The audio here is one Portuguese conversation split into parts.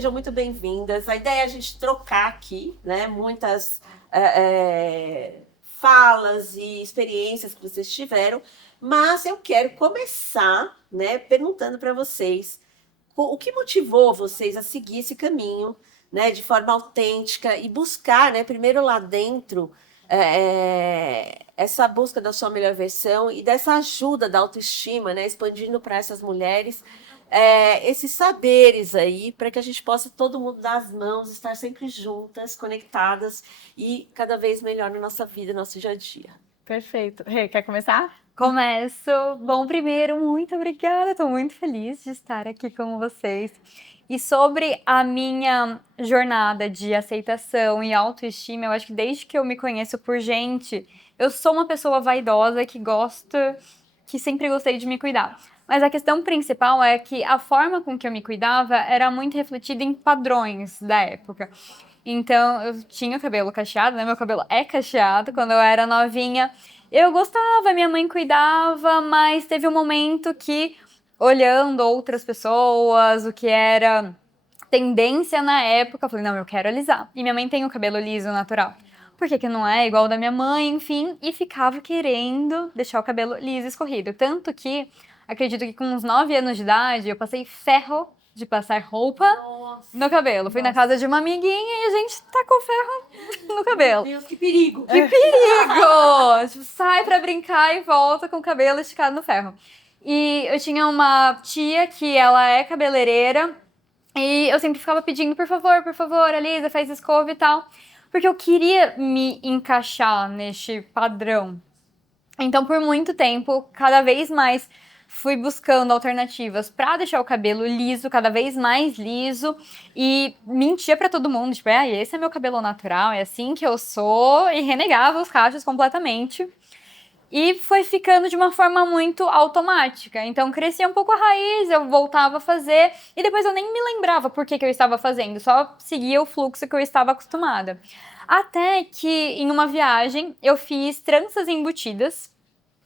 sejam muito bem-vindas. A ideia é a gente trocar aqui, né? Muitas falas e experiências que vocês tiveram, mas eu quero começar, né, perguntando para vocês o que motivou vocês a seguir esse caminho, né, de forma autêntica e buscar, né, primeiro lá dentro, essa busca da sua melhor versão e dessa ajuda da autoestima, né, expandindo para essas mulheres esses saberes aí, para que a gente possa todo mundo dar as mãos, estar sempre juntas, conectadas e cada vez melhor na nossa vida, no nosso dia a dia. Perfeito. Rê, quer começar? Começo. Bom, primeiro, muito obrigada. Estou muito feliz de estar aqui com vocês. E sobre a minha jornada de aceitação e autoestima, eu acho que desde que eu me conheço por gente, eu sou uma pessoa vaidosa que sempre gostei de me cuidar. Mas a questão principal é que a forma com que eu me cuidava era muito refletida em padrões da época. Então, eu tinha o cabelo cacheado, né? Meu cabelo é cacheado. Quando eu era novinha, eu gostava, minha mãe cuidava, mas teve um momento que, olhando outras pessoas, o que era tendência na época, eu falei, não, eu quero alisar. E minha mãe tem o cabelo liso natural. Por que que não é igual ao da minha mãe, enfim, e ficava querendo deixar o cabelo liso, escorrido. Tanto que, acredito que com uns 9 anos de idade, eu passei ferro de passar roupa no cabelo. Fui na casa de uma amiguinha e a gente tacou ferro no cabelo. Meu Deus, que perigo! Que perigo! Tipo, sai pra brincar e volta com o cabelo esticado no ferro. E eu tinha uma tia que ela é cabeleireira e eu sempre ficava pedindo, por favor, Elisa, faz escova e tal. Porque eu queria me encaixar neste padrão. Então, por muito tempo, cada vez mais fui buscando alternativas para deixar o cabelo liso, cada vez mais liso, e mentia para todo mundo, tipo, esse é meu cabelo natural, é assim que eu sou, e renegava os cachos completamente. E foi ficando de uma forma muito automática. Então, crescia um pouco a raiz, eu voltava a fazer, e depois eu nem me lembrava por que eu estava fazendo, só seguia o fluxo que eu estava acostumada. Até que, em uma viagem, eu fiz tranças embutidas,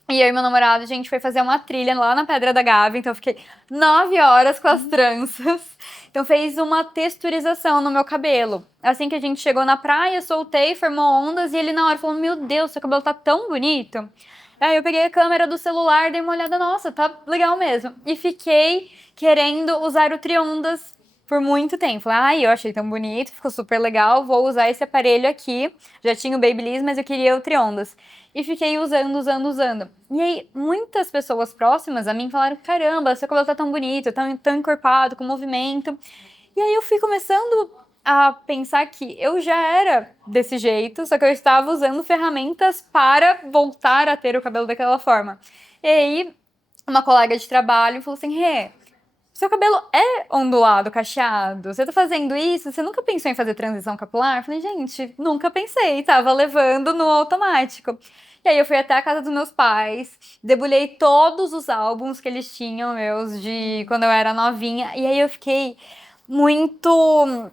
e eu e meu namorado, a gente foi fazer uma trilha lá na Pedra da Gávea, então eu fiquei 9 horas com as tranças. Então fez uma texturização no meu cabelo. Assim que a gente chegou na praia, soltei, formou ondas, e ele na hora falou, meu Deus, seu cabelo tá tão bonito. Aí eu peguei a câmera do celular, dei uma olhada, nossa, tá legal mesmo. E fiquei querendo usar o Triondas por muito tempo. Falei, eu achei tão bonito, ficou super legal, vou usar esse aparelho aqui. Já tinha o Babyliss, mas eu queria o Triondas. E fiquei usando. E aí, muitas pessoas próximas a mim falaram, caramba, seu cabelo tá tão bonito, tão encorpado, com movimento. E aí eu fui começando a pensar que eu já era desse jeito, só que eu estava usando ferramentas para voltar a ter o cabelo daquela forma. E aí, uma colega de trabalho falou assim, Rê, seu cabelo é ondulado, cacheado, você tá fazendo isso? Você nunca pensou em fazer transição capilar? Eu falei, gente, nunca pensei, tava levando no automático. E aí eu fui até a casa dos meus pais, debulhei todos os álbuns que eles tinham, meus, de quando eu era novinha, e aí eu fiquei muito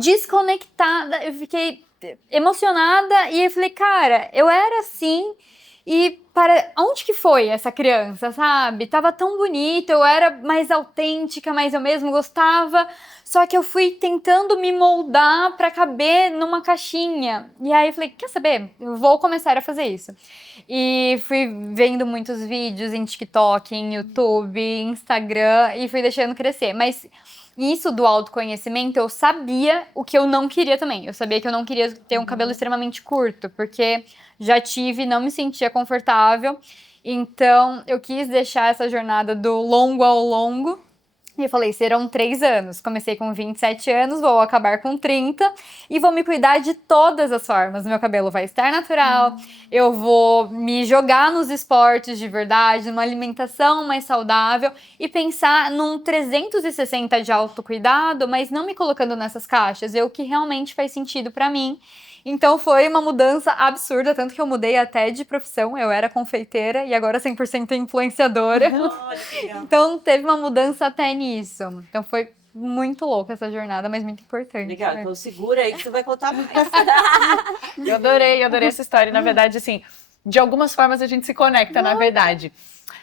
desconectada, eu fiquei emocionada e eu falei, cara, eu era assim e para onde que foi essa criança, sabe? Tava tão bonita, eu era mais autêntica, mas eu mesmo gostava, só que eu fui tentando me moldar para caber numa caixinha. E aí eu falei, quer saber? Eu vou começar a fazer isso. E fui vendo muitos vídeos em TikTok, em YouTube, Instagram e fui deixando crescer, mas isso do autoconhecimento, eu sabia o que eu não queria também. Eu sabia que eu não queria ter um cabelo extremamente curto, porque já tive, não me sentia confortável. Então, eu quis deixar essa jornada do longo ao longo. E eu falei, serão 3 anos. Comecei com 27 anos, vou acabar com 30 e vou me cuidar de todas as formas. Meu cabelo vai estar natural, eu vou me jogar nos esportes de verdade, numa alimentação mais saudável e pensar num 360 de autocuidado, mas não me colocando nessas caixas, o que realmente faz sentido pra mim. Então foi uma mudança absurda, tanto que eu mudei até de profissão, eu era confeiteira e agora 100% influenciadora. Olha que legal. Então teve uma mudança até nisso. Então foi muito louca essa jornada, mas muito importante. Legal, então segura aí que você vai contar mais. Eu adorei essa história. Na verdade, assim, de algumas formas a gente se conecta, na verdade.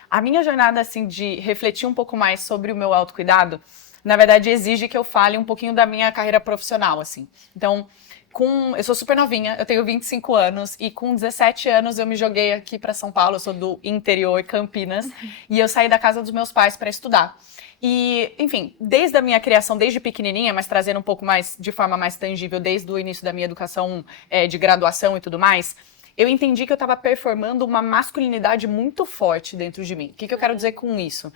A minha jornada, assim, de refletir um pouco mais sobre o meu autocuidado na verdade, exige que eu fale um pouquinho da minha carreira profissional, assim. Então, eu sou super novinha, eu tenho 25 anos, e com 17 anos eu me joguei aqui para São Paulo, eu sou do interior, Campinas, e eu saí da casa dos meus pais para estudar. E, enfim, desde a minha criação, desde pequenininha, mas trazendo um pouco mais, de forma mais tangível, desde o início da minha educação de graduação e tudo mais, eu entendi que eu estava performando uma masculinidade muito forte dentro de mim. O que eu quero dizer com isso?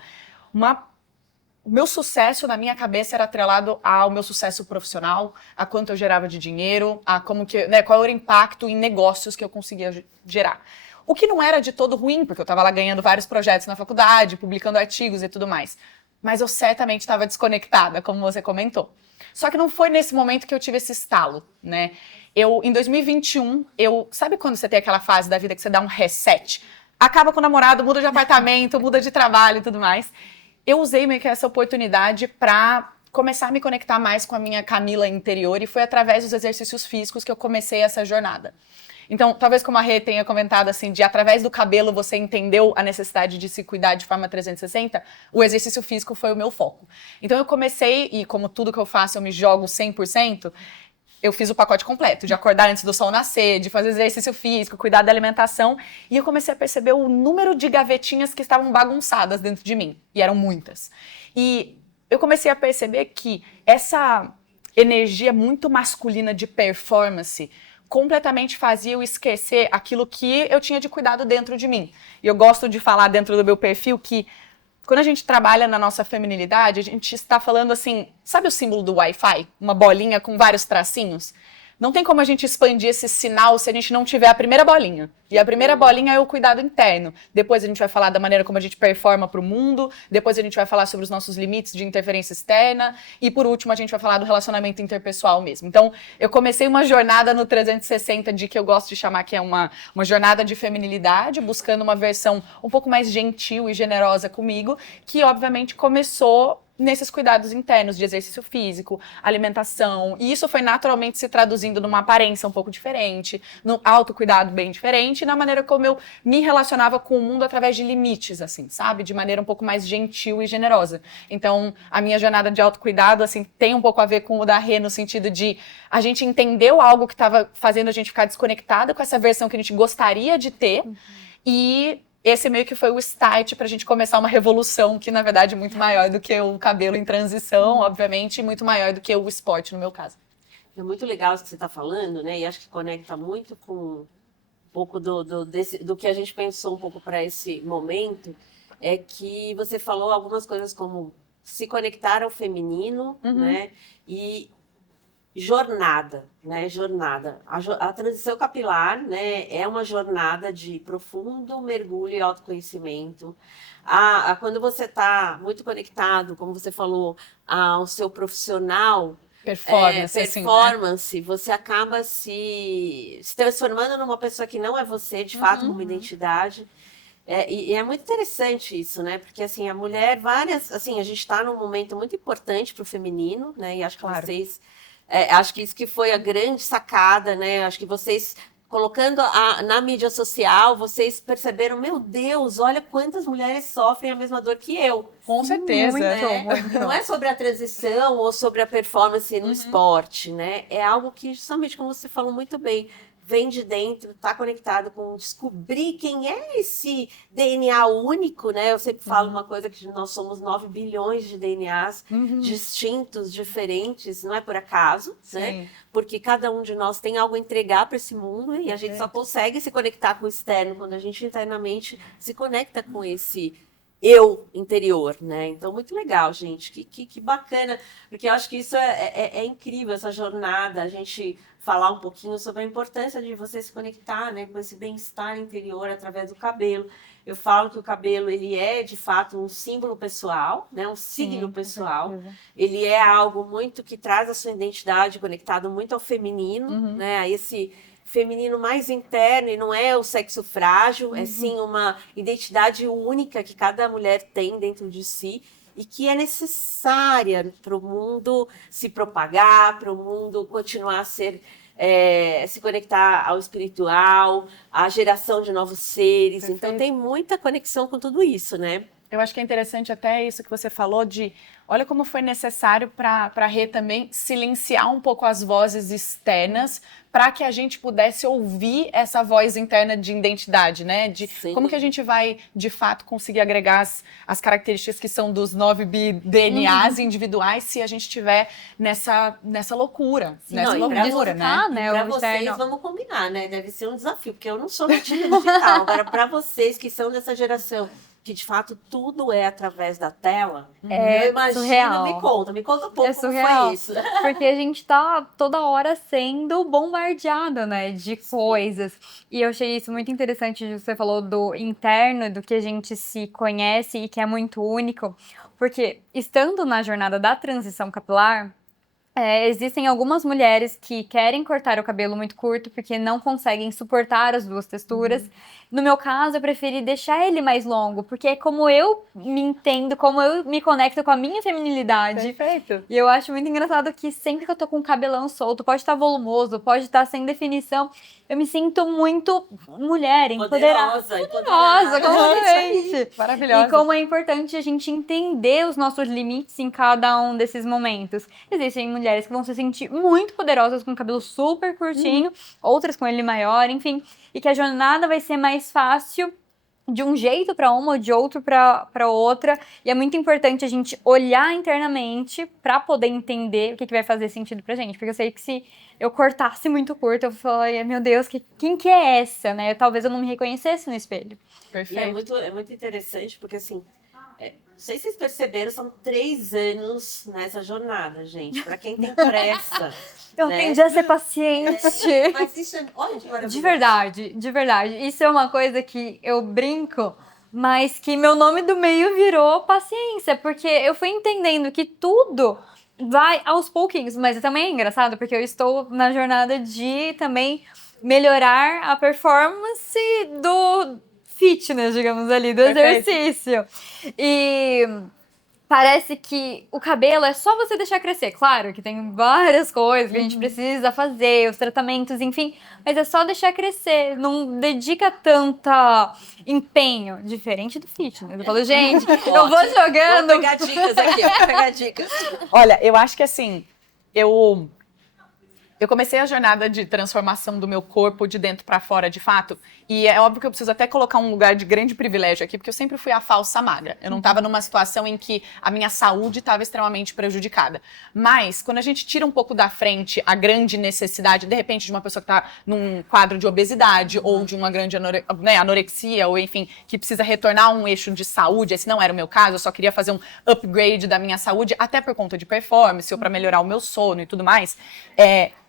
O meu sucesso na minha cabeça era atrelado ao meu sucesso profissional, a quanto eu gerava de dinheiro, a qual era o impacto em negócios que eu conseguia gerar. O que não era de todo ruim, porque eu estava lá ganhando vários projetos na faculdade, publicando artigos e tudo mais. Mas eu certamente estava desconectada, como você comentou. Só que não foi nesse momento que eu tive esse estalo, né? Em 2021, sabe quando você tem aquela fase da vida que você dá um reset? Acaba com o namorado, muda de apartamento, muda de trabalho e tudo mais. Eu usei meio que essa oportunidade para começar a me conectar mais com a minha Camila interior, e foi através dos exercícios físicos que eu comecei essa jornada. Então, talvez como a Rê tenha comentado, assim, de através do cabelo você entendeu a necessidade de se cuidar de forma 360, o exercício físico foi o meu foco. Então eu comecei, e como tudo que eu faço eu me jogo 100%, eu fiz o pacote completo, de acordar antes do sol nascer, de fazer exercício físico, cuidar da alimentação, e eu comecei a perceber o número de gavetinhas que estavam bagunçadas dentro de mim, e eram muitas. E eu comecei a perceber que essa energia muito masculina de performance completamente fazia eu esquecer aquilo que eu tinha de cuidado dentro de mim. E eu gosto de falar dentro do meu perfil que quando a gente trabalha na nossa feminilidade, a gente está falando assim, sabe o símbolo do Wi-Fi? Uma bolinha com vários tracinhos? Não tem como a gente expandir esse sinal se a gente não tiver a primeira bolinha. E a primeira bolinha é o cuidado interno. Depois a gente vai falar da maneira como a gente performa para o mundo. Depois a gente vai falar sobre os nossos limites de interferência externa. E por último a gente vai falar do relacionamento interpessoal mesmo. Então eu comecei uma jornada no 360 de que eu gosto de chamar que é uma jornada de feminilidade, buscando uma versão um pouco mais gentil e generosa comigo, que obviamente começou nesses cuidados internos de exercício físico, alimentação, e isso foi naturalmente se traduzindo numa aparência um pouco diferente, num autocuidado bem diferente, e na maneira como eu me relacionava com o mundo através de limites, assim, sabe? De maneira um pouco mais gentil e generosa. Então, a minha jornada de autocuidado, assim, tem um pouco a ver com o da Rê, no sentido de a gente entendeu algo que estava fazendo a gente ficar desconectada com essa versão que a gente gostaria de ter, e esse meio que foi o start para a gente começar uma revolução que, na verdade, é muito maior do que o cabelo em transição, obviamente, e muito maior do que o esporte, no meu caso. É muito legal isso que você está falando, né? E acho que conecta muito com um pouco do que a gente pensou um pouco para esse momento, é que você falou algumas coisas como se conectar ao feminino, né? E jornada, né? Jornada. A transição capilar, né, é uma jornada de profundo mergulho e autoconhecimento. Quando você está muito conectado, como você falou, ao seu profissional, Performance, performance, né? Você acaba se transformando numa pessoa que não é você, de fato, como identidade. E é muito interessante isso, né? Porque, assim, a mulher, assim, a gente está num momento muito importante para o feminino, né? E acho que vocês... acho que isso que foi a grande sacada, né? Acho que vocês, colocando na mídia social, vocês perceberam, meu Deus, olha quantas mulheres sofrem a mesma dor que eu. Com certeza. Muito. Não é sobre a transição ou sobre a performance no esporte, né? É algo que, justamente como você falou muito bem, vem de dentro, está conectado com descobrir quem é esse DNA único, né? Eu sempre falo uma coisa, que nós somos 9 bilhões de DNAs distintos, diferentes, não é por acaso, né? Porque cada um de nós tem algo a entregar para esse mundo e a gente só consegue se conectar com o externo quando a gente internamente se conecta com esse eu interior, né? Então, muito legal, gente. Que bacana, porque eu acho que isso é incrível, essa jornada, a gente falar um pouquinho sobre a importância de você se conectar, né, com esse bem-estar interior através do cabelo. Eu falo que o cabelo, ele é, de fato, um símbolo pessoal, né, um signo pessoal. Ele é algo muito que traz a sua identidade, conectado muito ao feminino, né, a esse feminino mais interno, e não é o sexo frágil, é sim uma identidade única que cada mulher tem dentro de si e que é necessária para o mundo se propagar, para o mundo continuar a ser, se conectar ao espiritual, à geração de novos seres. Perfeito. Então tem muita conexão com tudo isso, né? Eu acho que é interessante até isso que você falou de... Olha como foi necessário para a Rê também silenciar um pouco as vozes externas para que a gente pudesse ouvir essa voz interna de identidade, né? De como que a gente vai, de fato, conseguir agregar as características que são dos 9 DNAs individuais se a gente estiver nessa loucura, nessa loucura, né? E para vocês, vamos combinar, né? Deve ser um desafio, porque eu não sou nativa digital. Agora, para vocês que são dessa geração, que de fato tudo é através da tela, eu imagino, surreal. me conta um pouco como surreal, foi isso. porque a gente tá toda hora sendo bombardeado, né, de coisas. E eu achei isso muito interessante, você falou do interno, do que a gente se conhece e que é muito único, porque estando na jornada da transição capilar, existem algumas mulheres que querem cortar o cabelo muito curto porque não conseguem suportar as duas texturas. No meu caso, eu preferi deixar ele mais longo, porque é como eu me entendo, como eu me conecto com a minha feminilidade. Perfeito. E eu acho muito engraçado que sempre que eu tô com o cabelão solto, pode estar volumoso, pode estar sem definição, eu me sinto muito mulher, empoderada. Poderosa, completamente. Maravilhosa. E como é importante a gente entender os nossos limites em cada um desses momentos. Existem mulheres que vão se sentir muito poderosas com o cabelo super curtinho, outras com ele maior, enfim. E que a jornada vai ser mais fácil de um jeito para uma ou de outro para outra. E é muito importante a gente olhar internamente para poder entender o que vai fazer sentido pra gente. Porque eu sei que se eu cortasse muito curto, eu falaria, meu Deus, quem que é essa, né? Talvez eu não me reconhecesse no espelho. Perfeito. E é muito interessante, porque assim, não sei se vocês perceberam, são 3 anos nessa jornada, gente. Para quem tem pressa. Eu aprendi a ser paciente. Mas isso é, olha, de maravilhoso. De verdade. Isso é uma coisa que eu brinco, mas que meu nome do meio virou paciência, porque eu fui entendendo que tudo vai aos pouquinhos, mas também é engraçado, porque eu estou na jornada de também melhorar a performance do fitness, digamos ali, do Perfeito. exercício. E parece que o cabelo é só você deixar crescer. Claro que tem várias coisas que a gente precisa fazer, os tratamentos, enfim. Mas é só deixar crescer. Não dedica tanta empenho. Diferente do fitness. Eu falo, gente, eu vou jogando. Vou pegar dicas aqui, vou pegar dicas. Olha, eu acho que assim, eu comecei a jornada de transformação do meu corpo de dentro pra fora, de fato, e é óbvio que eu preciso até colocar um lugar de grande privilégio aqui, porque eu sempre fui a falsa magra. Eu não estava numa situação em que a minha saúde estava extremamente prejudicada. Mas, quando a gente tira um pouco da frente a grande necessidade, de repente, de uma pessoa que está num quadro de obesidade, ou de uma grande anorexia, ou enfim, que precisa retornar a um eixo de saúde, esse não era o meu caso, eu só queria fazer um upgrade da minha saúde, até por conta de performance, ou para melhorar o meu sono e tudo mais,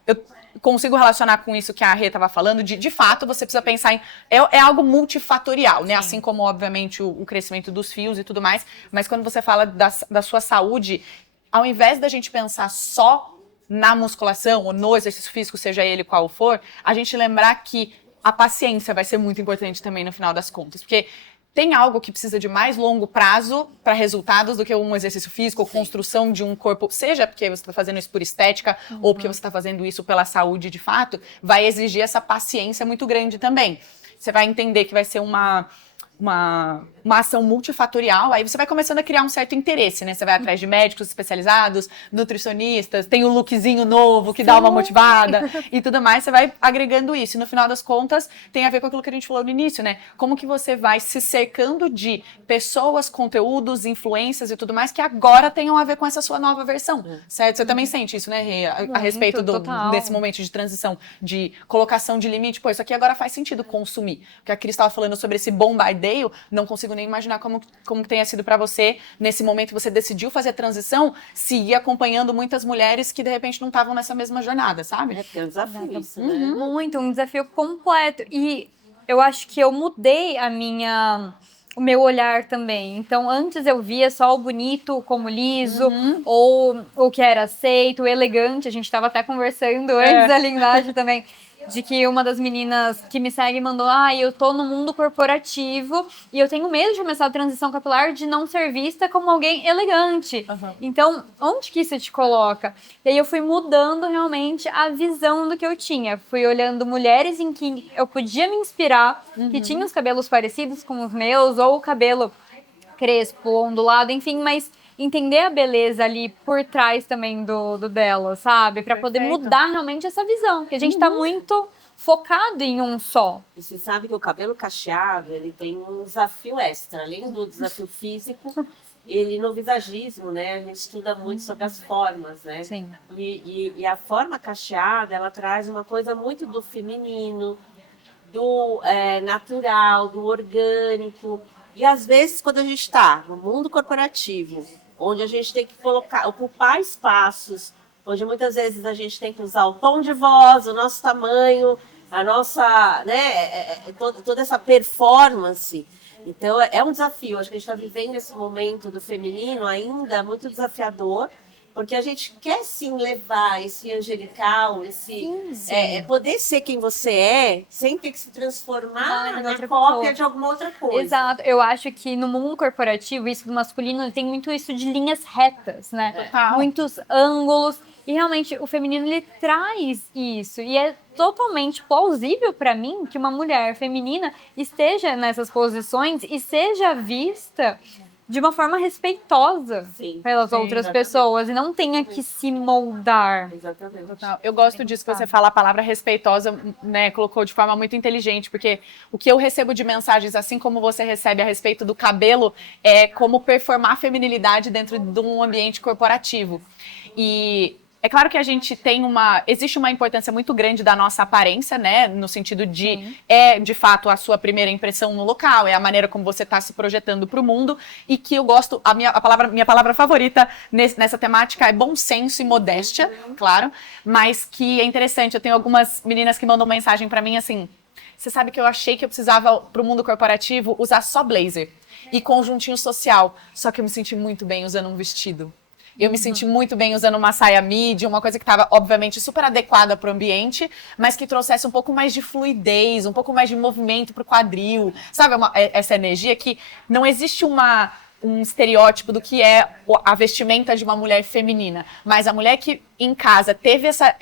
eu consigo relacionar com isso que a Rê estava falando, de fato, você precisa pensar em... É algo multifatorial, né? Sim. Assim como, obviamente, o crescimento dos fios e tudo mais. Mas quando você fala da sua saúde, ao invés da gente pensar só na musculação ou no exercício físico, seja ele qual for, a gente lembrar que a paciência vai ser muito importante também no final das contas. Porque tem algo que precisa de mais longo prazo para resultados do que um exercício físico ou construção de um corpo, seja porque você está fazendo isso por estética ou porque você está fazendo isso pela saúde de fato, vai exigir essa paciência muito grande também. Você vai entender que vai ser uma ação multifatorial, aí você vai começando a criar um certo interesse, né? Você vai atrás de médicos especializados, nutricionistas, tem o lookzinho novo que dá uma motivada e tudo mais, você vai agregando isso. E no final das contas, tem a ver com aquilo que a gente falou no início, né? Como que você vai se cercando de pessoas, conteúdos, influências e tudo mais que agora tenham a ver com essa sua nova versão, certo? Você também sente isso, né, Rê? A respeito desse momento de transição, de colocação de limite. Pô, isso aqui agora faz sentido consumir. Porque a Cris estava falando sobre esse bombardeio, não consigo nem imaginar como tenha sido para você, nesse momento que você decidiu fazer a transição, seguir acompanhando muitas mulheres que, de repente, não estavam nessa mesma jornada, sabe? É um desafio isso, né? Muito, um desafio completo. E eu acho que eu mudei o meu olhar também. Então, antes eu via só o bonito como liso, ou o que era aceito, o elegante. A gente estava até conversando antes da linguagem também, de que uma das meninas que me segue mandou, eu tô no mundo corporativo e eu tenho medo de começar a transição capilar de não ser vista como alguém elegante. Então, onde que isso te coloca? E aí eu fui mudando realmente a visão do que eu tinha. Fui olhando mulheres em que eu podia me inspirar, que tinham os cabelos parecidos com os meus, ou o cabelo crespo, ondulado, enfim, mas entender a beleza ali por trás também do dela, sabe? Pra poder Perfeito. mudar realmente essa visão, que a gente tá muito focado em um só. E você sabe que o cabelo cacheado, ele tem um desafio extra, além do desafio físico, ele no visagismo, né? A gente estuda muito sobre as formas, né? Sim. E a forma cacheada, ela traz uma coisa muito do feminino, do natural, do orgânico. E às vezes, quando a gente está no mundo corporativo, onde a gente tem que ocupar espaços, onde muitas vezes a gente tem que usar o tom de voz, o nosso tamanho, a nossa, né, toda essa performance. Então, é um desafio. Acho que a gente está vivendo esse momento do feminino ainda muito desafiador, porque a gente quer sim levar esse angelical, poder ser quem você é, sem ter que se transformar na cópia de alguma outra coisa. Exato. Eu acho que no mundo corporativo, isso do masculino tem muito isso de linhas retas, né? Total. Muitos ângulos. E realmente o feminino ele traz isso. E é totalmente plausível para mim que uma mulher feminina esteja nessas posições e seja vista de uma forma respeitosa pelas outras exatamente. pessoas e não tenha que se moldar. Exatamente. Não, eu gosto disso que você fala, a palavra respeitosa, né, colocou de forma muito inteligente, porque o que eu recebo de mensagens, assim como você recebe a respeito do cabelo, é como performar a feminilidade dentro de um ambiente corporativo. E é claro que a gente tem existe uma importância muito grande da nossa aparência, né? No sentido de, de fato, a sua primeira impressão no local, é a maneira como você está se projetando para o mundo, e que eu gosto, minha palavra favorita nessa temática é bom senso e modéstia, claro, mas que é interessante, eu tenho algumas meninas que mandam mensagem para mim assim, você sabe que eu achei que eu precisava, para o mundo corporativo, usar só blazer e conjuntinho social, só que eu me senti muito bem usando um vestido. Eu me senti muito bem usando uma saia midi, uma coisa que estava, obviamente, super adequada para o ambiente, mas que trouxesse um pouco mais de fluidez, um pouco mais de movimento para o quadril. Sabe, essa energia que não existe um estereótipo do que é a vestimenta de uma mulher feminina, mas a mulher que em casa teve essa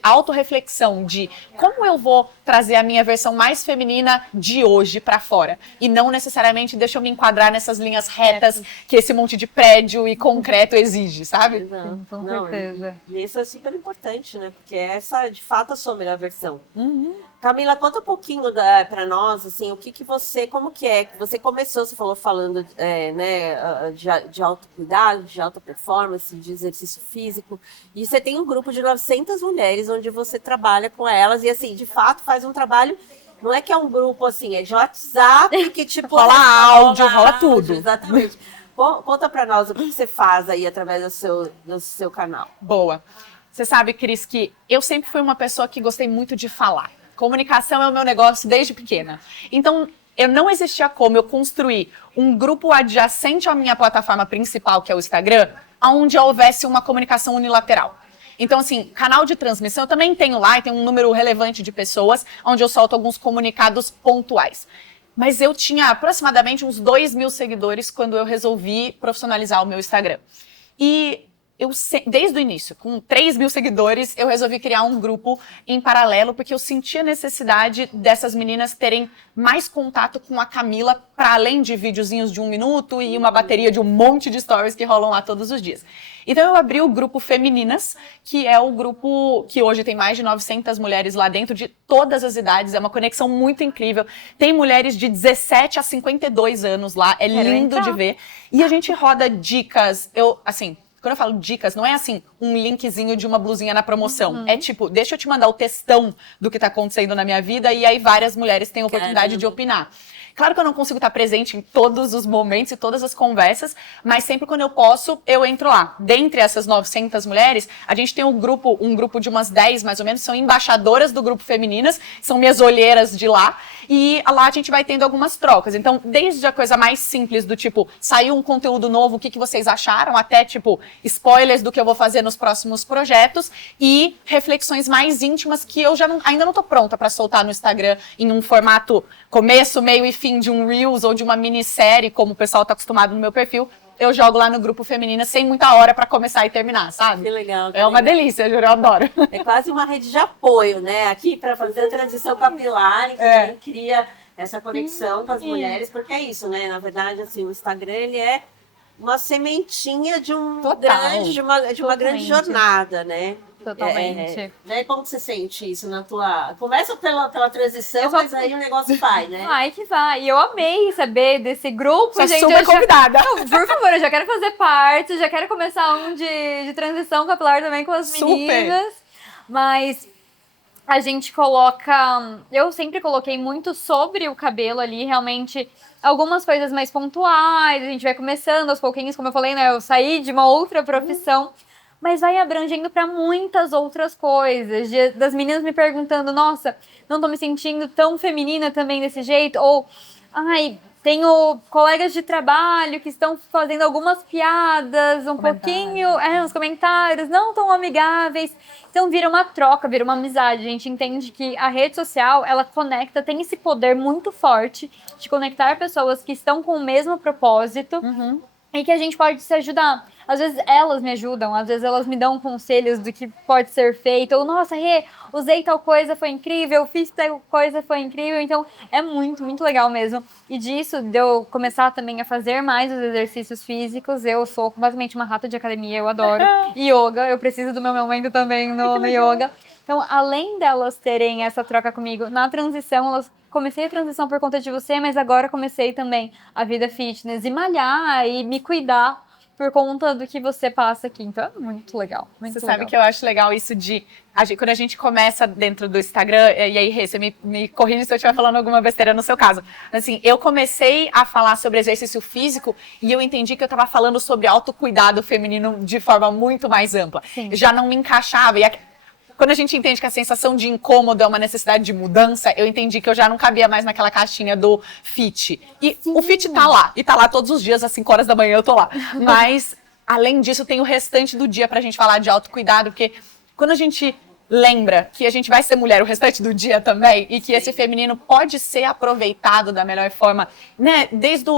autorreflexão de como eu vou trazer a minha versão mais feminina de hoje pra fora, e não necessariamente deixa eu me enquadrar nessas linhas retas que esse monte de prédio e concreto exige, sabe? Não, Com não, certeza. E isso é super importante, né? Porque essa, de fato, é a sua melhor versão. Camila, conta um pouquinho para nós, assim, como que é que você começou, você falando né, de autocuidado, de alta performance, de exercício físico, e você tem um grupo de 900 mulheres onde você trabalha com elas e, assim, de fato, faz um trabalho, não é que é um grupo, assim, é de WhatsApp, que tipo... rola áudio, rola tudo. Exatamente. Conta para nós o que você faz aí através do seu canal. Boa. Você sabe, Cris, que eu sempre fui uma pessoa que gostei muito de falar. Comunicação é o meu negócio desde pequena. Então, não existia como eu construir um grupo adjacente à minha plataforma principal, que é o Instagram, onde houvesse uma comunicação unilateral. Então, assim, canal de transmissão eu também tenho lá, e tem um número relevante de pessoas, onde eu solto alguns comunicados pontuais. Mas eu tinha aproximadamente uns 2.000 seguidores quando eu resolvi profissionalizar o meu Instagram. E desde o início, com 3.000 seguidores, eu resolvi criar um grupo em paralelo, porque eu sentia a necessidade dessas meninas terem mais contato com a Camila, para além de videozinhos de 1 minuto e uma bateria de um monte de stories que rolam lá todos os dias. Então eu abri o grupo Femininas, que é o grupo que hoje tem mais de 900 mulheres lá dentro, de todas as idades, é uma conexão muito incrível. Tem mulheres de 17 a 52 anos lá, é lindo de ver. E a gente roda dicas, quando eu falo dicas, não é assim, um linkzinho de uma blusinha na promoção. É tipo, deixa eu te mandar o textão do que tá acontecendo na minha vida, e aí várias mulheres têm a oportunidade de opinar. Claro que eu não consigo estar presente em todos os momentos e todas as conversas, mas sempre quando eu posso, eu entro lá. Dentre essas 900 mulheres, a gente tem um grupo de umas 10, mais ou menos, são embaixadoras do grupo Femininas, são minhas olheiras de lá, e lá a gente vai tendo algumas trocas. Então, desde a coisa mais simples do tipo, saiu um conteúdo novo, o que vocês acharam, até tipo, spoilers do que eu vou fazer nos próximos projetos, e reflexões mais íntimas que eu ainda não tô pronta para soltar no Instagram em um formato começo, meio e fim de um Reels ou de uma minissérie, como o pessoal tá acostumado no meu perfil. Eu jogo lá no grupo Feminina sem muita hora pra começar e terminar, sabe? Que legal. É uma delícia, eu adoro. É quase uma rede de apoio, né? Aqui para fazer a transição capilar, que também cria essa conexão com as mulheres, porque é isso, né? Na verdade, assim, o Instagram, ele é uma sementinha de de uma grande Totalmente. jornada, né? Totalmente. Né? Como você sente isso na tua... Começa pela transição, Eu só- mas aí o negócio vai, né? Vai que vai. E eu amei saber desse grupo, Você é gente. super Eu já- convidada. Não, por favor, eu já quero fazer parte, já quero começar um de transição capilar também com as Super. meninas. Mas a gente coloca. Eu sempre coloquei muito sobre o cabelo ali, realmente. Algumas coisas mais pontuais, a gente vai começando aos pouquinhos, como eu falei, né? Eu saí de uma outra profissão, mas vai abrangendo para muitas outras coisas. Das meninas me perguntando, nossa, não tô me sentindo tão feminina também desse jeito, ou ai, tenho colegas de trabalho que estão fazendo algumas piadas, um pouquinho, uns comentários não tão amigáveis. Então vira uma troca, vira uma amizade. A gente entende que a rede social, ela conecta, tem esse poder muito forte de conectar pessoas que estão com o mesmo propósito e que a gente pode se ajudar. Às vezes elas me ajudam, às vezes elas me dão conselhos do que pode ser feito. Ou, nossa, Rê, usei tal coisa, foi incrível, fiz tal coisa, foi incrível. Então, é muito, muito legal mesmo. E disso, de eu começar também a fazer mais os exercícios físicos, eu sou completamente uma rata de academia, eu adoro. Yoga, eu preciso do meu momento também no yoga. Então, além delas terem essa troca comigo, na transição, elas comecei a transição por conta de você, mas agora comecei também a vida fitness e malhar e me cuidar por conta do que você passa aqui. Então é muito legal. Muito Você legal. sabe que eu acho legal isso de... quando a gente começa dentro do Instagram, e aí, Rê, você me corrige se eu estiver falando alguma besteira no seu caso. Assim, eu comecei a falar sobre exercício físico e eu entendi que eu estava falando sobre autocuidado feminino de forma muito mais ampla. Sim. Já não me encaixava. Quando a gente entende que a sensação de incômodo é uma necessidade de mudança, eu entendi que eu já não cabia mais naquela caixinha do fit. E o fit tá lá. E tá lá todos os dias, às 5 horas da manhã eu tô lá. Mas, além disso, tem o restante do dia pra gente falar de autocuidado, porque quando a gente lembra que a gente vai ser mulher o restante do dia também e que esse feminino pode ser aproveitado da melhor forma, né? Desde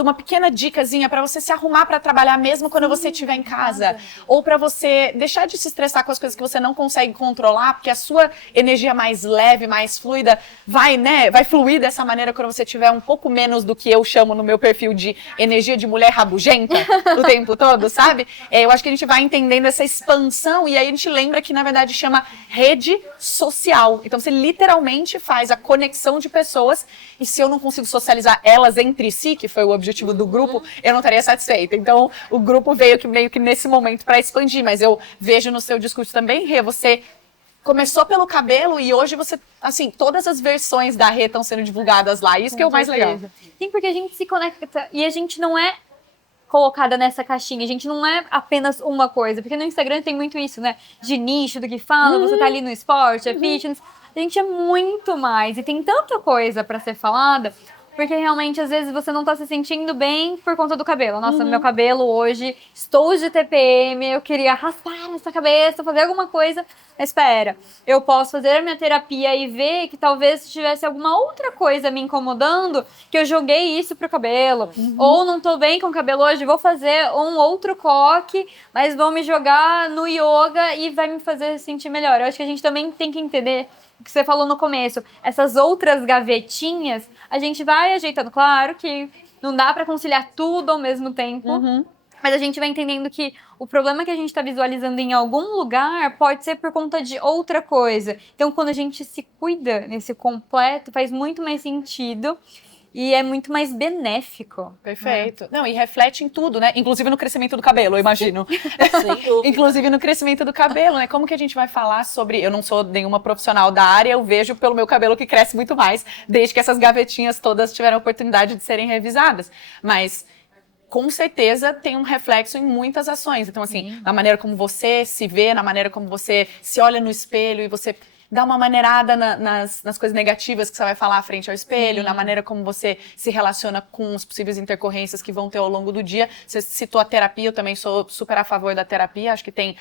uma pequena dicasinha para você se arrumar para trabalhar mesmo quando você estiver em casa, ou para você deixar de se estressar com as coisas que você não consegue controlar, porque a sua energia mais leve, mais fluida vai fluir dessa maneira quando você tiver um pouco menos do que eu chamo no meu perfil de energia de mulher rabugenta o tempo todo, sabe? Eu acho que a gente vai entendendo essa expansão e aí a gente lembra que na verdade chama rede social. Então você literalmente faz a conexão de pessoas e se eu não consigo socializar elas entre si, que foi o objetivo do grupo, eu não estaria satisfeita. Então o grupo veio meio que nesse momento para expandir, mas eu vejo no seu discurso também, Rê, você começou pelo cabelo e hoje você, assim, todas as versões da Rê estão sendo divulgadas lá. Isso que é o mais legal. Sim, porque a gente se conecta e a gente não é colocada nessa caixinha. A gente não é apenas uma coisa. Porque no Instagram tem muito isso, né? De nicho, do que fala, você tá ali no esporte, é fitness. A gente é muito mais. E tem tanta coisa pra ser falada. Porque realmente, às vezes, você não tá se sentindo bem por conta do cabelo. Nossa, meu cabelo hoje, estou de TPM, eu queria raspar essa cabeça, fazer alguma coisa. Mas espera, eu posso fazer a minha terapia e ver que talvez tivesse alguma outra coisa me incomodando, que eu joguei isso pro cabelo. Ou não tô bem com o cabelo hoje, vou fazer um outro coque, mas vou me jogar no yoga e vai me fazer sentir melhor. Eu acho que a gente também tem que entender o que você falou no começo, essas outras gavetinhas, a gente vai ajeitando. Claro que não dá pra conciliar tudo ao mesmo tempo, mas a gente vai entendendo que o problema que a gente está visualizando em algum lugar pode ser por conta de outra coisa. Então, quando a gente se cuida nesse completo, faz muito mais sentido e é muito mais benéfico. Perfeito. Não, e reflete em tudo, né? Inclusive no crescimento do cabelo, eu imagino. Inclusive no crescimento do cabelo, né? Como que a gente vai falar sobre... Eu não sou nenhuma profissional da área, eu vejo pelo meu cabelo que cresce muito mais, desde que essas gavetinhas todas tiveram a oportunidade de serem revisadas. Mas... com certeza tem um reflexo em muitas ações. Então, assim, na maneira como você se vê, na maneira como você se olha no espelho e você dá uma maneirada nas coisas negativas que você vai falar frente ao espelho, na maneira como você se relaciona com as possíveis intercorrências que vão ter ao longo do dia. Você citou a terapia, eu também sou super a favor da terapia. Acho que tem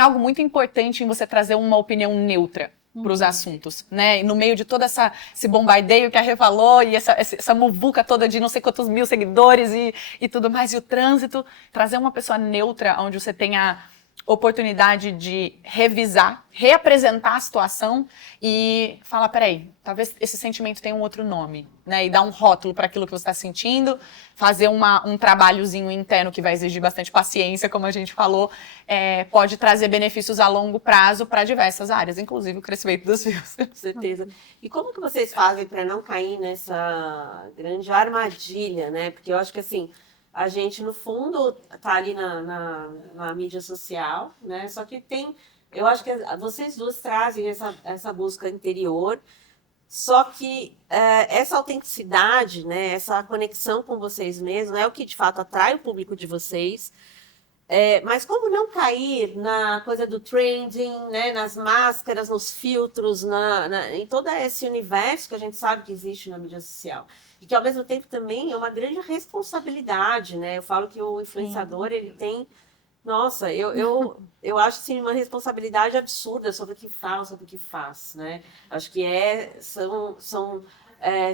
algo muito importante em você trazer uma opinião neutra para os assuntos, né? E no meio de todo esse bombardeio que a Rê falou e essa muvuca toda de não sei quantos mil seguidores e tudo mais, e o trânsito, trazer uma pessoa neutra onde você tenha oportunidade de revisar, reapresentar a situação e falar, peraí, talvez esse sentimento tenha um outro nome, né? E dar um rótulo para aquilo que você está sentindo, fazer um trabalhozinho interno que vai exigir bastante paciência, como a gente falou, pode trazer benefícios a longo prazo para diversas áreas, inclusive o crescimento dos fios. Com certeza. E como que vocês fazem para não cair nessa grande armadilha, né? Porque eu acho que assim, a gente no fundo tá ali na mídia social, né? Só que eu acho que vocês duas trazem essa busca interior, só que essa autenticidade, né? Essa conexão com vocês mesmos é o que de fato atrai o público de vocês. Mas como não cair na coisa do trending, né, nas máscaras, nos filtros, em todo esse universo que a gente sabe que existe na mídia social. E que, ao mesmo tempo, também é uma grande responsabilidade, né? Eu falo que o influenciador, ele tem... Nossa, eu acho, assim, uma responsabilidade absurda sobre o que fala, sobre o que faz, né? Acho que são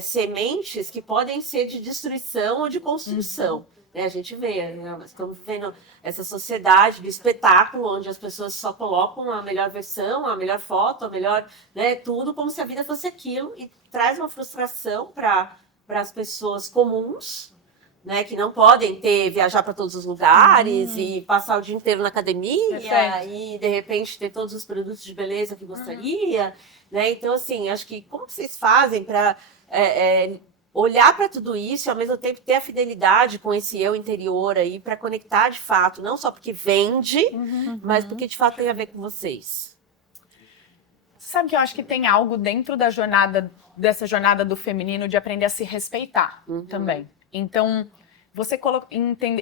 sementes que podem ser de destruição ou de construção. A gente vê, né? Estamos vendo essa sociedade do espetáculo, onde as pessoas só colocam a melhor versão, a melhor foto, a melhor, né, tudo como se a vida fosse aquilo, e traz uma frustração para as pessoas comuns, né, que não podem viajar para todos os lugares e passar o dia inteiro na academia e, de repente, ter todos os produtos de beleza que gostaria. Né? Então, assim, acho que como vocês fazem para... olhar para tudo isso e, ao mesmo tempo, ter a fidelidade com esse eu interior aí para conectar de fato, não só porque vende, mas porque de fato tem a ver com vocês. Sabe que eu acho que tem algo dentro dessa jornada do feminino de aprender a se respeitar também. Então,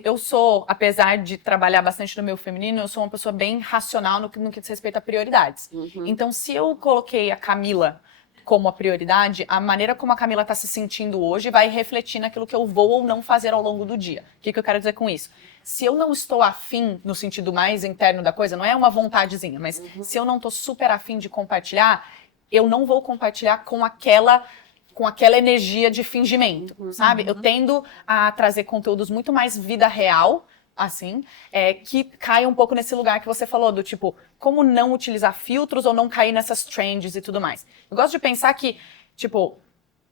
eu sou, apesar de trabalhar bastante no meu feminino, eu sou uma pessoa bem racional no que diz respeito a prioridades. Então, se eu coloquei a Camila como a prioridade, a maneira como a Camila está se sentindo hoje vai refletir naquilo que eu vou ou não fazer ao longo do dia. O que eu quero dizer com isso? Se eu não estou afim, no sentido mais interno da coisa, não é uma vontadezinha, mas se eu não estou super afim de compartilhar, eu não vou compartilhar com aquela energia de fingimento, sabe? Eu tendo a trazer conteúdos muito mais vida real, assim, que cai um pouco nesse lugar que você falou, do tipo, como não utilizar filtros ou não cair nessas trends e tudo mais. Eu gosto de pensar que, tipo,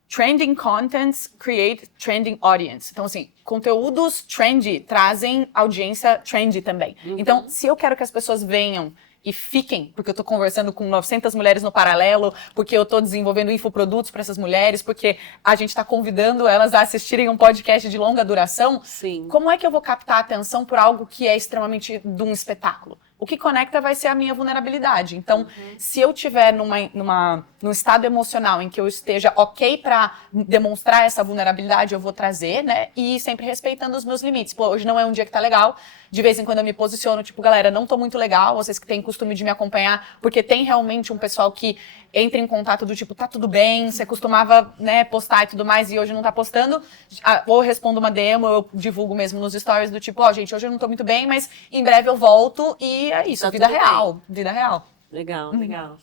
trending contents create trending audience. Então, assim, conteúdos trendy trazem audiência trendy também. Então, se eu quero que as pessoas venham e fiquem, porque eu tô conversando com 900 mulheres no paralelo, porque eu tô desenvolvendo infoprodutos para essas mulheres, porque a gente tá convidando elas a assistirem um podcast de longa duração. Sim. Como é que eu vou captar a atenção por algo que é extremamente de um espetáculo? O que conecta vai ser a minha vulnerabilidade. Então, se eu tiver num estado emocional em que eu esteja ok para demonstrar essa vulnerabilidade, eu vou trazer, né? E sempre respeitando os meus limites. Pô, hoje não é um dia que tá legal. De vez em quando eu me posiciono, tipo, galera, não tô muito legal, vocês que têm costume de me acompanhar, porque tem realmente um pessoal que entra em contato do tipo, tá tudo bem, você costumava, né, postar e tudo mais, e hoje não tá postando, ou eu respondo uma demo, eu divulgo mesmo nos stories do tipo, gente, hoje eu não tô muito bem, mas em breve eu volto, e é isso, Tá vida tudo real, bem. vida real. Legal, legal.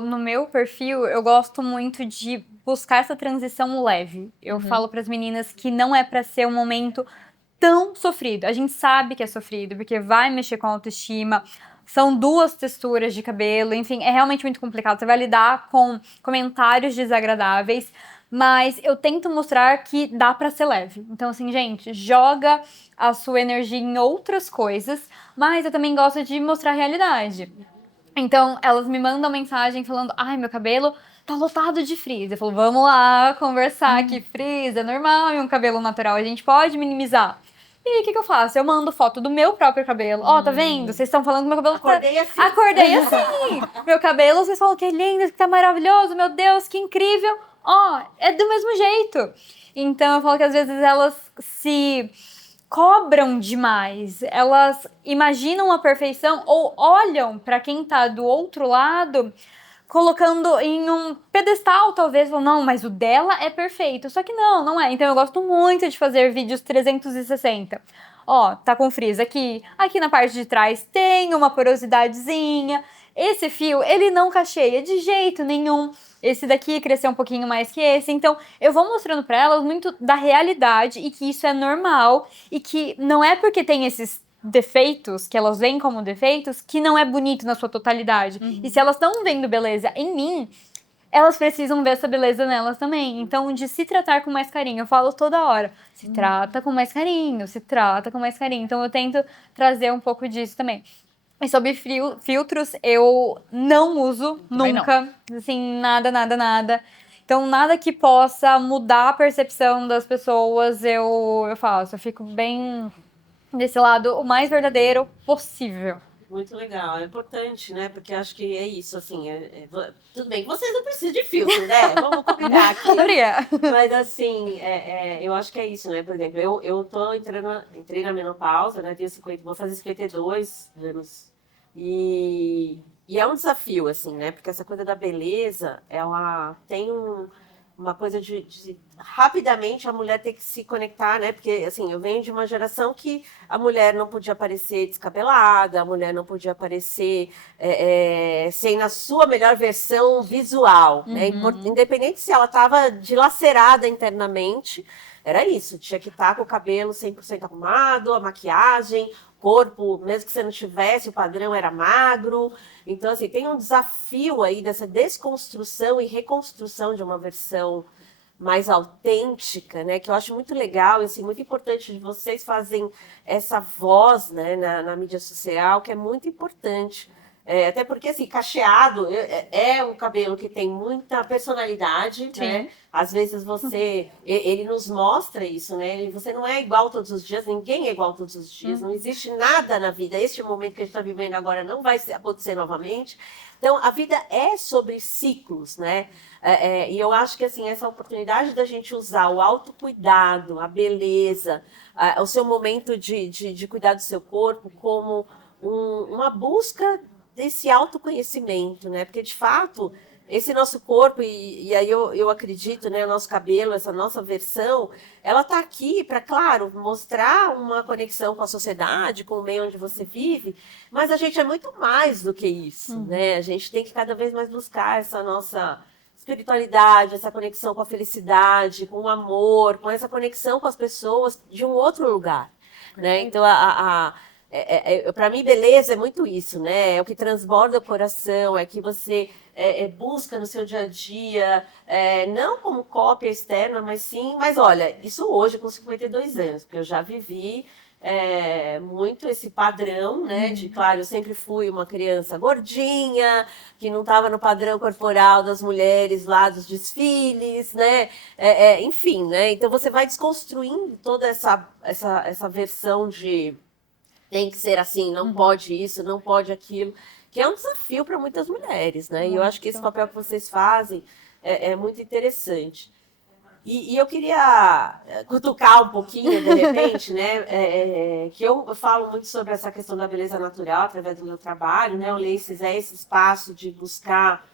No meu perfil, eu gosto muito de buscar essa transição leve. Eu falo para as meninas que não é para ser um momento tão sofrido. A gente sabe que é sofrido, porque vai mexer com a autoestima, são 2 texturas de cabelo, enfim, é realmente muito complicado. Você vai lidar com comentários desagradáveis, mas eu tento mostrar que dá pra ser leve. Então, assim, gente, joga a sua energia em outras coisas, mas eu também gosto de mostrar a realidade. Então, elas me mandam mensagem falando, ai, meu cabelo tá lotado de frizz. Eu falo, vamos lá conversar que frizz é normal em um cabelo natural, a gente pode minimizar. E aí, o que eu faço? Eu mando foto do meu próprio cabelo. Tá vendo? Vocês estão falando que meu cabelo Acordei assim. Acordei assim. Meu cabelo, vocês falam que é lindo, que tá maravilhoso. Meu Deus, que incrível. É do mesmo jeito. Então, eu falo que às vezes elas se cobram demais. Elas imaginam a perfeição ou olham pra quem tá do outro lado colocando em um pedestal, talvez, falam, não, mas o dela é perfeito. Só que não é. Então eu gosto muito de fazer vídeos 360. Tá com frizz aqui. Aqui na parte de trás tem uma porosidadezinha. Esse fio, ele não cacheia de jeito nenhum. Esse daqui cresceu um pouquinho mais que esse. Então, eu vou mostrando pra elas muito da realidade e que isso é normal. E que não é porque tem esses defeitos, que elas veem como defeitos, que não é bonito na sua totalidade. E se elas estão vendo beleza em mim, elas precisam ver essa beleza nelas também. Então, de se tratar com mais carinho, eu falo toda hora, se trata com mais carinho, se trata com mais carinho. Então, eu tento trazer um pouco disso também. E sobre filtros, eu não uso Também nunca, assim, nada, nada, nada. Então, nada que possa mudar a percepção das pessoas, eu faço. Eu fico bem desse lado o mais verdadeiro possível. Muito legal, é importante, né? Porque acho que é isso, assim, tudo bem que vocês não precisam de filtro, né? Vamos combinar aqui. Obrigada. Mas assim, eu acho que é isso, né? Por exemplo, eu entrei na menopausa, né? Vou fazer 52 anos. E é um desafio, assim, né? Porque essa coisa da beleza, ela tem uma coisa de rapidamente a mulher ter que se conectar, né? Porque, assim, eu venho de uma geração que a mulher não podia aparecer descabelada, a mulher não podia aparecer sem na sua melhor versão visual, né? Independente se ela estava dilacerada internamente, era isso, tinha que estar com o cabelo 100% arrumado, a maquiagem, corpo, mesmo que você não tivesse, o padrão era magro. Então, assim, tem um desafio aí dessa desconstrução e reconstrução de uma versão mais autêntica, né? Que eu acho muito legal, assim, muito importante de vocês fazerem essa voz, né, na mídia social, que é muito importante. Até porque, assim, cacheado é um cabelo que tem muita personalidade, né? Às vezes ele nos mostra isso, né? Você não é igual todos os dias, ninguém é igual todos os dias, não existe nada na vida. Este momento que a gente está vivendo agora não vai acontecer novamente. Então, a vida é sobre ciclos, né? E eu acho que, assim, essa oportunidade da gente usar o autocuidado, a beleza, o seu momento de cuidar do seu corpo como uma busca desse autoconhecimento, né? Porque, de fato, esse nosso corpo, e aí eu acredito, né, o nosso cabelo, essa nossa versão, ela está aqui para, claro, mostrar uma conexão com a sociedade, com o meio onde você vive, mas a gente é muito mais do que isso, né? A gente tem que cada vez mais buscar essa nossa espiritualidade, essa conexão com a felicidade, com o amor, com essa conexão com as pessoas de um outro lugar, né? Então, para mim, beleza é muito isso, né? É o que transborda o coração, é que você busca no seu dia a dia, não como cópia externa, mas olha, isso hoje com 52 anos, porque eu já vivi muito esse padrão, né? Claro, eu sempre fui uma criança gordinha, que não estava no padrão corporal das mulheres lá dos desfiles, né? Enfim, né? Então você vai desconstruindo toda essa versão de tem que ser assim, não pode isso, não pode aquilo, que é um desafio para muitas mulheres, né? E eu acho que esse papel que vocês fazem é muito interessante. E eu queria cutucar um pouquinho, de repente, né? Que eu falo muito sobre essa questão da beleza natural através do meu trabalho, né? O Laces é esse espaço de buscar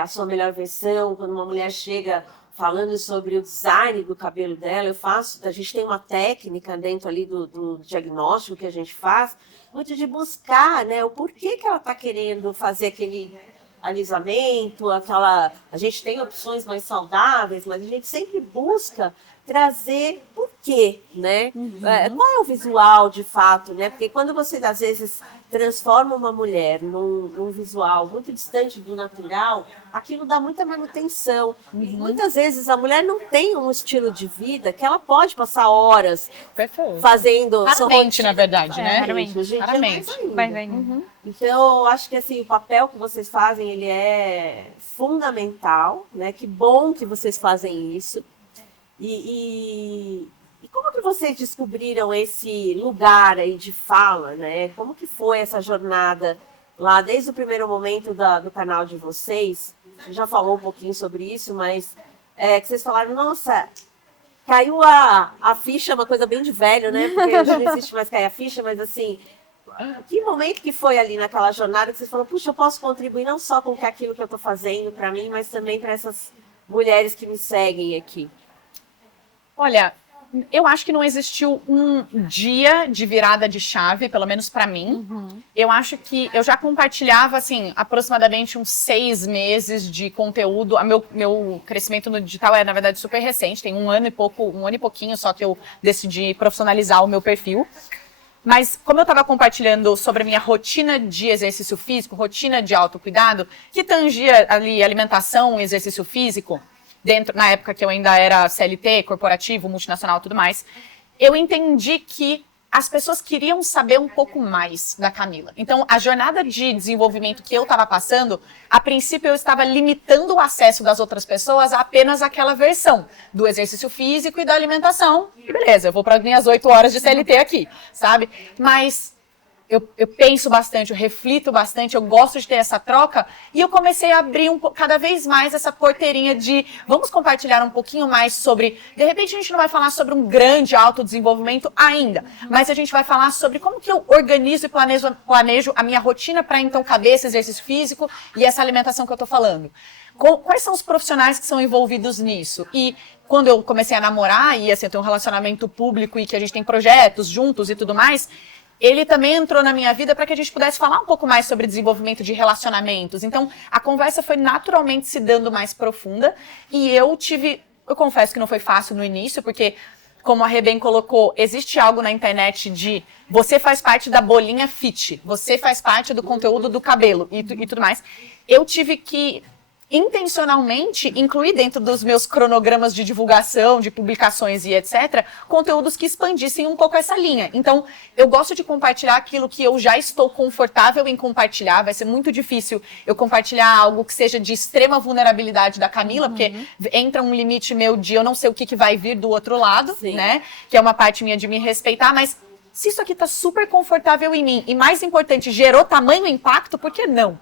a sua melhor versão, quando uma mulher chega falando sobre o design do cabelo dela, a gente tem uma técnica dentro ali do diagnóstico que a gente faz, muito de buscar, né, o porquê que ela está querendo fazer aquele alisamento, a gente tem opções mais saudáveis, mas a gente sempre busca trazer por quê, né? Qual é o visual de fato, né? Porque quando você às vezes transforma uma mulher num visual muito distante do natural, aquilo dá muita manutenção. E muitas vezes a mulher não tem um estilo de vida que ela pode passar horas fazendo. Raramente, na verdade, né? Raramente. Então, eu acho que assim, o papel que vocês fazem, ele é fundamental, né? Que bom que vocês fazem isso. E como que vocês descobriram esse lugar aí de fala, né? Como que foi essa jornada lá desde o primeiro momento do canal de vocês? Você já falou um pouquinho sobre isso, mas que vocês falaram, nossa, caiu a ficha, uma coisa bem de velho, né? Porque hoje não existe mais cair a ficha, mas assim, que momento que foi ali naquela jornada que vocês falaram, puxa, eu posso contribuir não só com aquilo que eu estou fazendo para mim, mas também para essas mulheres que me seguem aqui? Olha, eu acho que não existiu um dia de virada de chave, pelo menos para mim. Eu acho que eu já compartilhava, assim, aproximadamente uns 6 meses de conteúdo. Meu crescimento no digital na verdade, super recente. Tem um ano e pouquinho só que eu decidi profissionalizar o meu perfil. Mas como eu estava compartilhando sobre a minha rotina de exercício físico, rotina de autocuidado, que tangia ali alimentação e exercício físico, na época que eu ainda era CLT, corporativo, multinacional e tudo mais, eu entendi que as pessoas queriam saber um pouco mais da Camila. Então, a jornada de desenvolvimento que eu estava passando, a princípio eu estava limitando o acesso das outras pessoas a apenas aquela versão do exercício físico e da alimentação. E beleza, eu vou para as minhas 8 horas de CLT aqui, sabe? Mas eu penso bastante, eu reflito bastante, eu gosto de ter essa troca e eu comecei a abrir cada vez mais essa porteirinha de vamos compartilhar um pouquinho mais sobre, de repente a gente não vai falar sobre um grande autodesenvolvimento ainda, mas a gente vai falar sobre como que eu organizo e planejo a minha rotina para então caber esse exercício físico e essa alimentação que eu tô falando. Quais são os profissionais que são envolvidos nisso? E quando eu comecei a namorar e assim, eu tenho um relacionamento público e que a gente tem projetos juntos e tudo mais, ele também entrou na minha vida para que a gente pudesse falar um pouco mais sobre desenvolvimento de relacionamentos. Então, a conversa foi naturalmente se dando mais profunda e eu confesso que não foi fácil no início, porque, como a Rê bem colocou, existe algo na internet de você faz parte da bolinha fit, você faz parte do conteúdo do cabelo e tudo mais. Eu tive que intencionalmente incluir dentro dos meus cronogramas de divulgação, de publicações e etc., conteúdos que expandissem um pouco essa linha. Então, eu gosto de compartilhar aquilo que eu já estou confortável em compartilhar. Vai ser muito difícil eu compartilhar algo que seja de extrema vulnerabilidade da Camila, porque entra um limite meu de eu não sei o que vai vir do outro lado, Sim. né? Que é uma parte minha de me respeitar, mas se isso aqui tá super confortável em mim e, mais importante, gerou tamanho impacto, por que não?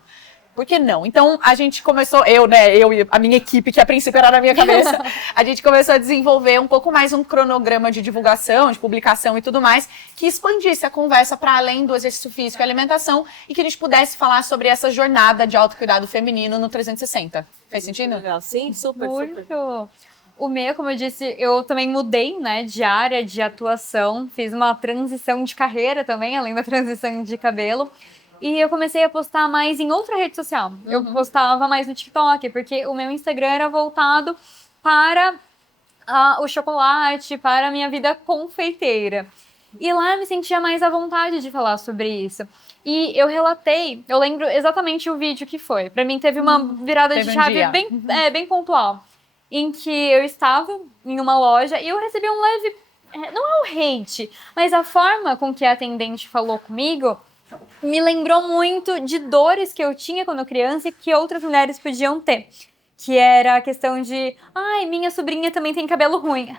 Por que não? Então, a gente começou, eu e a minha equipe, que a princípio era na minha cabeça, a gente começou a desenvolver um pouco mais um cronograma de divulgação, de publicação e tudo mais, que expandisse a conversa para além do exercício físico e alimentação e que a gente pudesse falar sobre essa jornada de autocuidado feminino no 360. Faz sentido? Legal. Sim, super, super. Muito. O meu, como eu disse, eu também mudei, né, de área de atuação, fiz uma transição de carreira também, além da transição de cabelo. E eu comecei a postar mais em outra rede social. Eu postava mais no TikTok, porque o meu Instagram era voltado para o chocolate, para a minha vida confeiteira. E lá eu me sentia mais à vontade de falar sobre isso. E eu relatei, eu lembro exatamente o vídeo que foi. Pra mim teve uma virada de chave bem pontual. Em que eu estava em uma loja e eu recebi um leve, não é o hate, mas a forma com que a atendente falou comigo me lembrou muito de dores que eu tinha quando criança e que outras mulheres podiam ter. Que era a questão de, ai, minha sobrinha também tem cabelo ruim.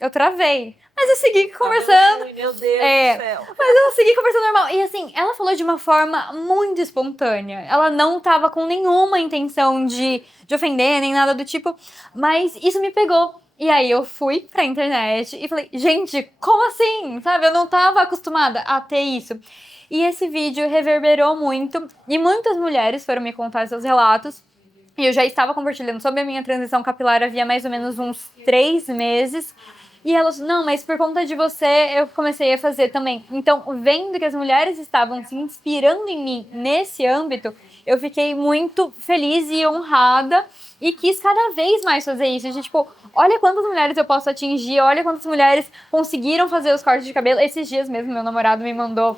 Eu travei. Mas eu segui conversando. Ai, meu Deus do céu. Mas eu segui conversando normal. E assim, ela falou de uma forma muito espontânea. Ela não tava com nenhuma intenção de ofender, nem nada do tipo. Mas isso me pegou. E aí eu fui pra internet e falei, gente, como assim? Sabe, eu não tava acostumada a ter isso. E esse vídeo reverberou muito. E muitas mulheres foram me contar seus relatos. E eu já estava compartilhando sobre a minha transição capilar havia mais ou menos uns 3 meses. E elas, não, mas por conta de você, eu comecei a fazer também. Então, vendo que as mulheres estavam se inspirando em mim nesse âmbito, eu fiquei muito feliz e honrada e quis cada vez mais fazer isso. Tipo, olha quantas mulheres eu posso atingir, olha quantas mulheres conseguiram fazer os cortes de cabelo. Esses dias mesmo, meu namorado me mandou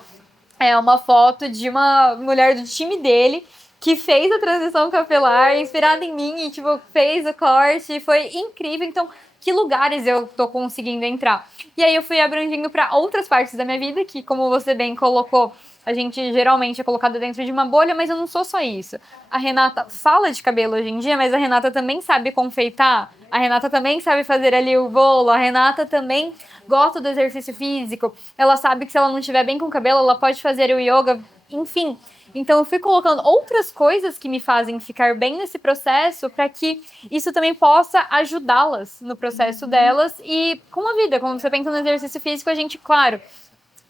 uma foto de uma mulher do time dele que fez a transição capilar, inspirada em mim, e, fez o corte, foi incrível. Então, que lugares eu tô conseguindo entrar? E aí eu fui abrangindo para outras partes da minha vida, que, como você bem colocou, a gente geralmente é colocado dentro de uma bolha, mas eu não sou só isso. A Renata fala de cabelo hoje em dia, mas a Renata também sabe confeitar, a Renata também sabe fazer ali o bolo, a Renata também gosta do exercício físico, ela sabe que se ela não estiver bem com o cabelo, ela pode fazer o yoga, enfim. Então eu fui colocando outras coisas que me fazem ficar bem nesse processo para que isso também possa ajudá-las no processo delas e com a vida. Quando você pensa no exercício físico, a gente, claro,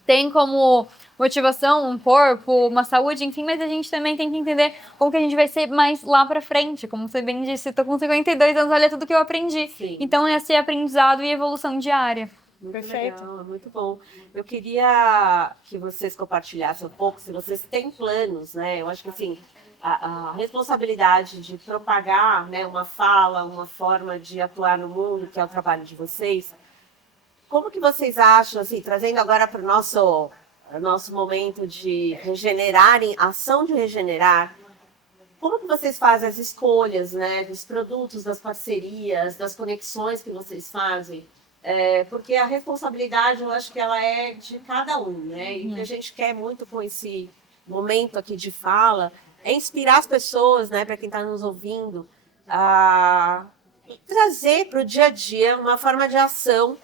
tem como motivação um corpo, uma saúde, enfim, mas a gente também tem que entender como que a gente vai ser mais lá pra frente. Como você bem disse, eu tô com 52 anos, olha tudo que eu aprendi. Sim. Então é esse aprendizado e evolução diária. Muito Perfeito. legal, muito bom. Eu queria que vocês compartilhassem um pouco, se vocês têm planos, né? Eu acho que assim, a responsabilidade de propagar, né, uma fala, uma forma de atuar no mundo, que é o trabalho de vocês, Como que vocês acham, assim, trazendo agora para o nosso momento de regenerarem, ação de regenerar, como que vocês fazem as escolhas, né, dos produtos, das parcerias, das conexões que vocês fazem? Porque a responsabilidade, eu acho que ela é de cada um, né? E o que a gente quer muito com esse momento aqui de fala é inspirar as pessoas, né, para quem está nos ouvindo, a trazer para o dia a dia uma forma de ação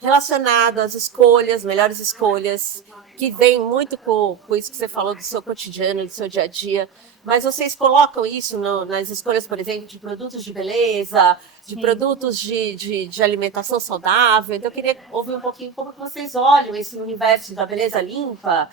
relacionada às escolhas, melhores escolhas, que vem muito com isso que você falou do seu cotidiano, do seu dia a dia. Mas vocês colocam isso nas escolhas, por exemplo, de produtos de beleza, de produtos de alimentação saudável. Então, eu queria ouvir um pouquinho como que vocês olham esse universo da beleza limpa,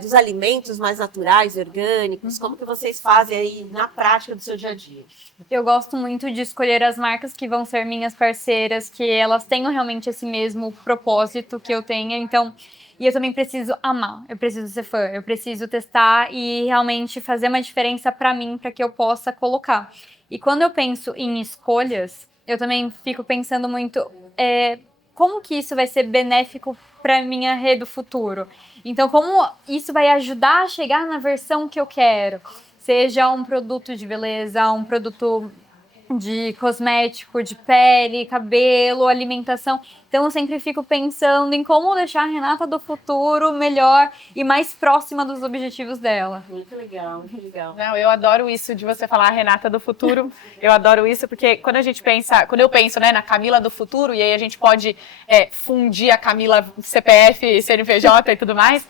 dos alimentos mais naturais, orgânicos. Como que vocês fazem aí na prática do seu dia a dia? Eu gosto muito de escolher as marcas que vão ser minhas parceiras, que elas tenham realmente esse mesmo propósito que eu tenho. Então, e eu também preciso amar, eu preciso ser fã, eu preciso testar e realmente fazer uma diferença para mim, para que eu possa colocar. E quando eu penso em escolhas, eu também fico pensando muito como que isso vai ser benéfico para minha rede do futuro. Então, como isso vai ajudar a chegar na versão que eu quero. Seja um produto de beleza, um produto de cosmético, de pele, cabelo, alimentação. Então, eu sempre fico pensando em como deixar a Renata do futuro melhor e mais próxima dos objetivos dela. Muito legal, muito legal. Não, eu adoro isso de você falar Renata do futuro. Eu adoro isso porque quando eu penso, né, na Camila do futuro, e aí a gente pode fundir a Camila CPF, CNPJ e tudo mais,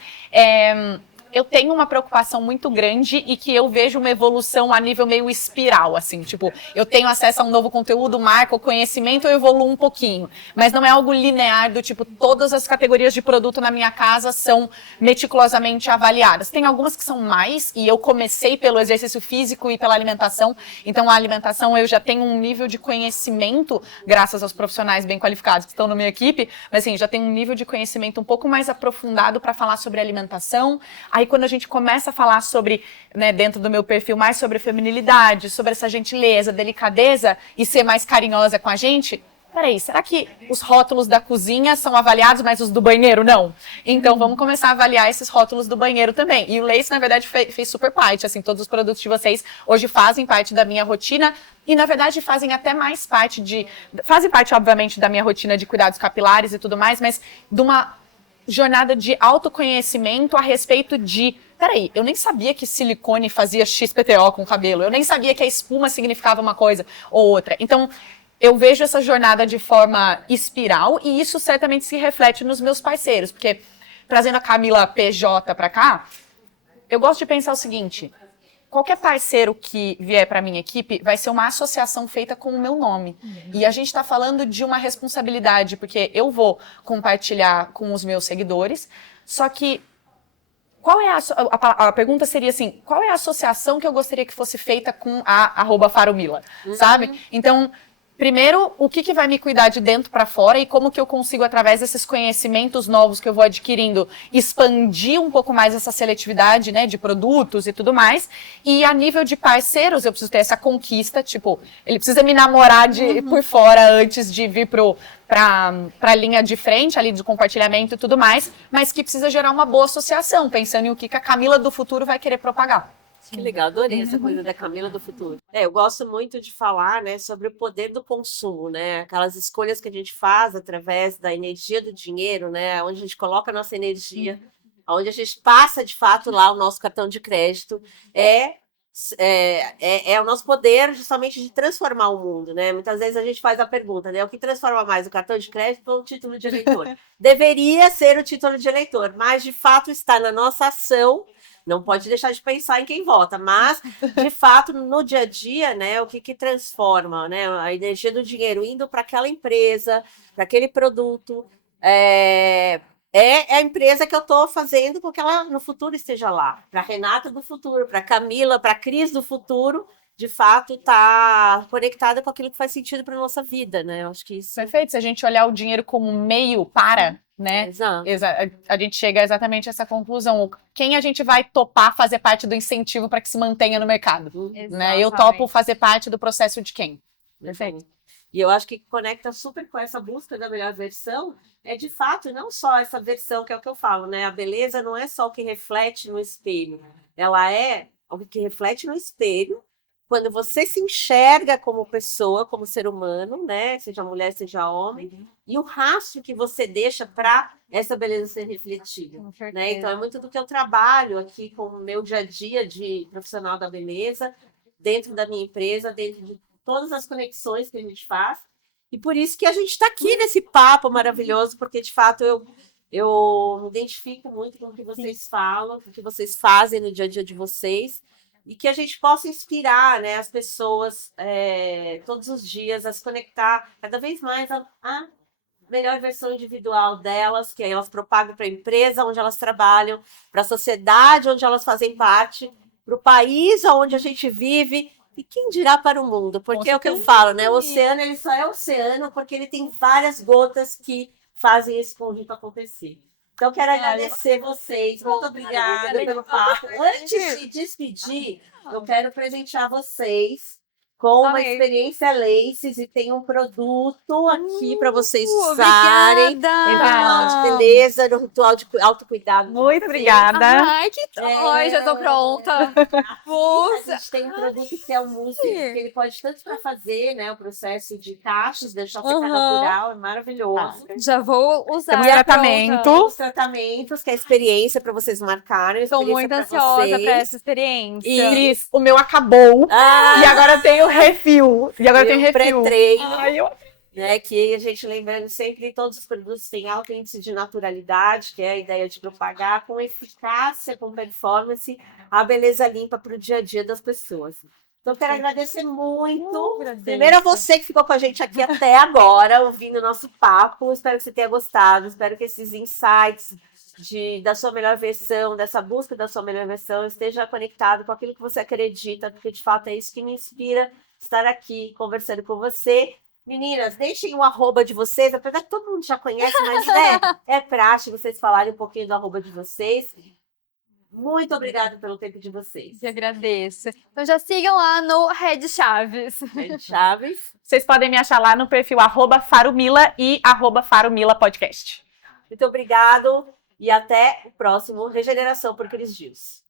eu tenho uma preocupação muito grande e que eu vejo uma evolução a nível meio espiral, assim, tipo, eu tenho acesso a um novo conteúdo, marca o conhecimento, eu evoluo um pouquinho, mas não é algo linear do tipo, todas as categorias de produto na minha casa são meticulosamente avaliadas. Tem algumas que são mais, e eu comecei pelo exercício físico e pela alimentação, então a alimentação eu já tenho um nível de conhecimento, graças aos profissionais bem qualificados que estão na minha equipe, mas assim, já tenho um nível de conhecimento um pouco mais aprofundado para falar sobre alimentação. Aí quando a gente começa a falar sobre, né, dentro do meu perfil, mais sobre feminilidade, sobre essa gentileza, delicadeza e ser mais carinhosa com a gente, peraí, será que os rótulos da cozinha são avaliados, mas os do banheiro não? Então vamos começar a avaliar esses rótulos do banheiro também. E o Lace, na verdade, fez super parte, assim, todos os produtos de vocês hoje fazem parte da minha rotina e, na verdade, fazem até mais parte fazem parte, obviamente, da minha rotina de cuidados capilares e tudo mais, mas de uma jornada de autoconhecimento a respeito de, peraí, eu nem sabia que silicone fazia XPTO com o cabelo, eu nem sabia que a espuma significava uma coisa ou outra. Então, eu vejo essa jornada de forma espiral e isso certamente se reflete nos meus parceiros, porque trazendo a Camila PJ para cá, eu gosto de pensar o seguinte: qualquer parceiro que vier para a minha equipe vai ser uma associação feita com o meu nome. E a gente está falando de uma responsabilidade, porque eu vou compartilhar com os meus seguidores, só que qual é a pergunta seria assim, qual é a associação que eu gostaria que fosse feita com a @faromila, sabe? Então, primeiro, o que vai me cuidar de dentro para fora e como que eu consigo, através desses conhecimentos novos que eu vou adquirindo, expandir um pouco mais essa seletividade, né, de produtos e tudo mais. E a nível de parceiros, eu preciso ter essa conquista, tipo, ele precisa me namorar por fora antes de vir para a linha de frente ali de compartilhamento e tudo mais, mas que precisa gerar uma boa associação, pensando em o que a Camila do futuro vai querer propagar. Que legal, adorei essa coisa da Camila do futuro. Eu gosto muito de falar, né, sobre o poder do consumo, né? Aquelas escolhas que a gente faz através da energia do dinheiro, né? Onde a gente coloca a nossa energia, onde a gente passa de fato lá o nosso cartão de crédito, é o nosso poder justamente de transformar o mundo, né? Muitas vezes a gente faz a pergunta, né? O que transforma mais, o cartão de crédito ou o título de eleitor? Deveria ser o título de eleitor, mas de fato está na nossa ação. Não pode deixar de pensar em quem vota, mas, de fato, no dia a dia, né, o que transforma, né, a energia do dinheiro indo para aquela empresa, para aquele produto, é a empresa que eu estou fazendo com que ela no futuro esteja lá. Para a Renata do futuro, para a Camila, para a Cris do futuro, de fato, está conectada com aquilo que faz sentido para a nossa vida, né? Eu acho que isso... Perfeito, se a gente olhar o dinheiro como meio para, né? Exato. A gente chega exatamente a essa conclusão. Quem a gente vai topar fazer parte do incentivo para que se mantenha no mercado? Né? Eu topo fazer parte do processo de quem? Perfeito. E eu acho que conecta super com essa busca da melhor versão, é de fato não só essa versão que é o que eu falo, né? A beleza não é só o que reflete no espelho, ela é o que reflete no espelho quando você se enxerga como pessoa, como ser humano, né? Seja mulher, seja homem, e o rastro que você deixa para essa beleza ser refletida. Com Né? certeza. Então, é muito do que eu trabalho aqui com o meu dia a dia de profissional da beleza, dentro da minha empresa, dentro de todas as conexões que a gente faz. E por isso que a gente está aqui nesse papo maravilhoso, porque de fato eu me identifico muito com o que vocês falam, com o que vocês fazem no dia a dia de vocês, e que a gente possa inspirar, né, as pessoas todos os dias a se conectar cada vez mais a melhor versão individual delas, que aí elas propagam para a empresa onde elas trabalham, para a sociedade onde elas fazem parte, para o país onde a gente vive, e quem dirá para o mundo? Porque é o que eu falo, né? O oceano ele só é oceano porque ele tem várias gotas que fazem esse conjunto acontecer. Então, quero agradecer vocês. Muito obrigada pelo papo. Antes de despedir, eu quero presentear vocês com uma experiência Laces e tem um produto aqui para vocês usarem. Obrigada! Ritual de beleza, no ritual de autocuidado. Muito obrigada. Ai, que Ai, já tô pronta. A gente tem um produto que é um mousse, que ele pode tanto para fazer, né, o processo de cachos, deixar ficar natural, é maravilhoso. Já vou usar. Temos tratamento. Os tratamentos, que é a experiência para vocês marcarem. Estou muito ansiosa para essa experiência. E Cris, o meu acabou. E agora eu tenho refil. E agora eu tenho refil. Pré-treino. Ai, eu... Né, que a gente lembrando sempre, todos os produtos têm alto índice de naturalidade, que é a ideia de propagar com eficácia, com performance, a beleza limpa para o dia a dia das pessoas. Então, quero agradecer muito. Primeiro a você que ficou com a gente aqui até agora, ouvindo o nosso papo. Espero que você tenha gostado. Espero que esses insights da sua melhor versão, dessa busca da sua melhor versão, esteja conectado com aquilo que você acredita, porque de fato é isso que me inspira estar aqui conversando com você. Meninas, deixem o arroba de vocês, apesar que todo mundo já conhece, mas é praxe vocês falarem um pouquinho do arroba de vocês. Muito obrigada pelo tempo de vocês. Eu agradeço. Então já sigam lá no Red Chaves. Red Chaves. Vocês podem me achar lá no perfil @faromila e @faromilapodcast. Muito obrigado e até o próximo Regeneração por Cris Dias.